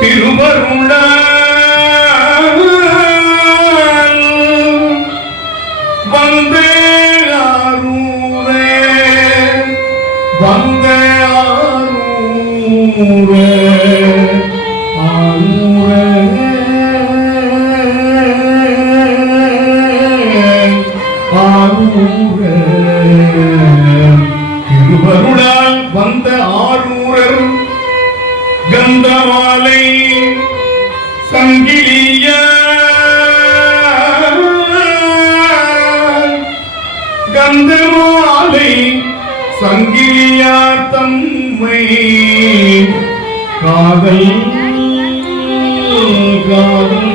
திருவருளால் வந்தே ஆரூரே வந்தே ஆரூரே கந்தமாலை சங்கிலியார் தம்மை காதல் காதல்.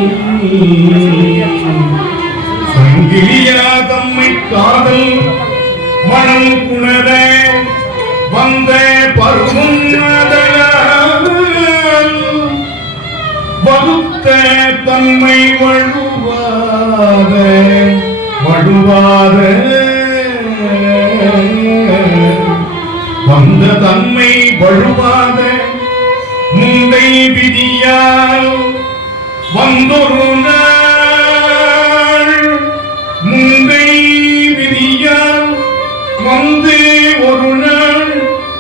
சங்கிலியா தம்மை காதல் மனம் குணர வந்த பருவம் வகுத்த தன்மை வழுவாத வழுவாத. வந்த தன்மை வழுவாத முந்தை விதியால் வந்தொரு நாள். முந்தை விதியால் வந்து ஒரு நாள்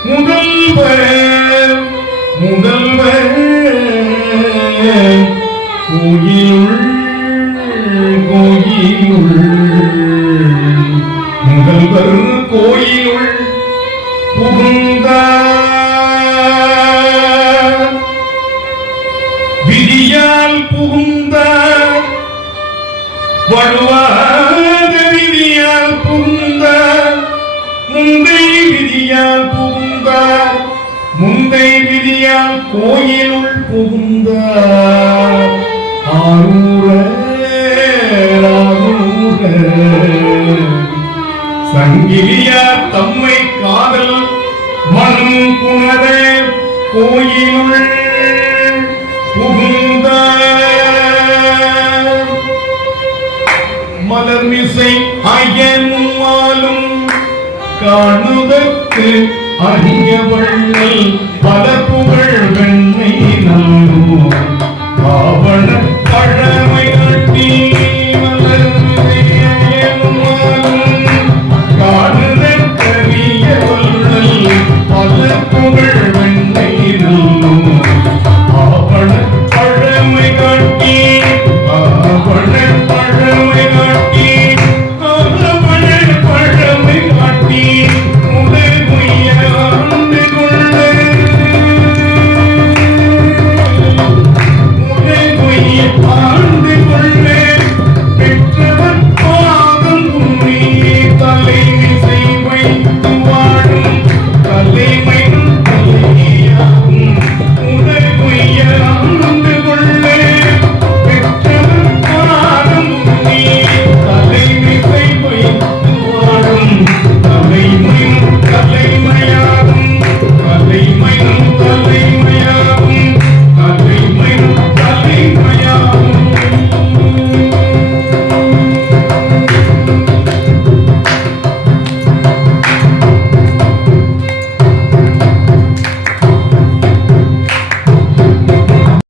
முதல்வர் முதல்வர். கோயிலுள் கோயிலுள் முதல்வர் கோயிலுள் புகுந்தார் விதியால் புகுந்தார் வலுவாத விதியால் புகுந்தார் முந்தை விதியால் புகுந்தார் முந்தை விதியால் கோயிலுள் புகுந்தார் சங்கிலியார் காதல் மனம் குணர கோயிலுள் புகுந்த மலர்மிசை அயனுமாலும் காணுதற்கு அணிய வள்ளல் பல